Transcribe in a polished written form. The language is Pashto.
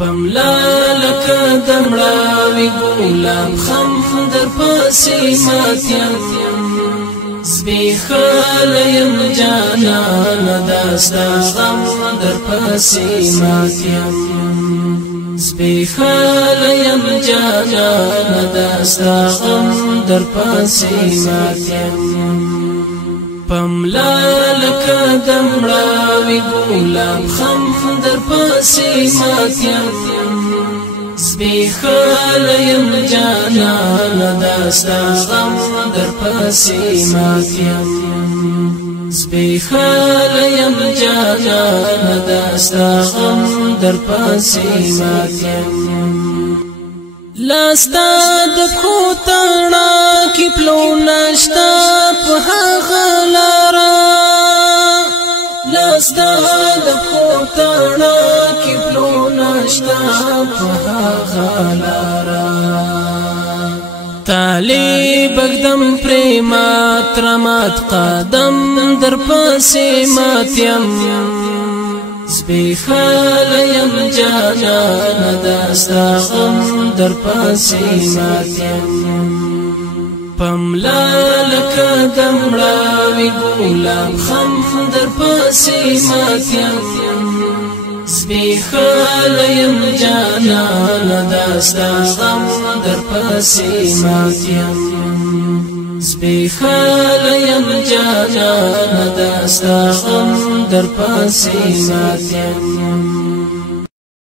پملا لکه دمړاوي ګلاب خم در پسې ماتیم زبیخایم جانان داستا غم در پسې ماتیم زبیخایم جانان داستا غم در پسې ماتیم پملا لکه دمړاوي ګلاب خم در پسې ماتیم زبیخایم جانان داستا غم در پسې ماتیم زبیخایم جانان داستا غم در پسې ماتیم لاستا د پښو تڼا کې پلو نشته په هغه لاره لاستا د پښو تڼا کې پلو نشته په هغه لاره طالب اقدم پریمات رمات قدم در پسې ماتیم زبیخایم جانان داستا غم در پسې ماتیم پملا لکه دمړاوي ګلاب خم در پسې ماتیم زبیخایم جانان داستا غم در پسې ماتیم زبیخایم جانان داستا غم در پسې ماتیم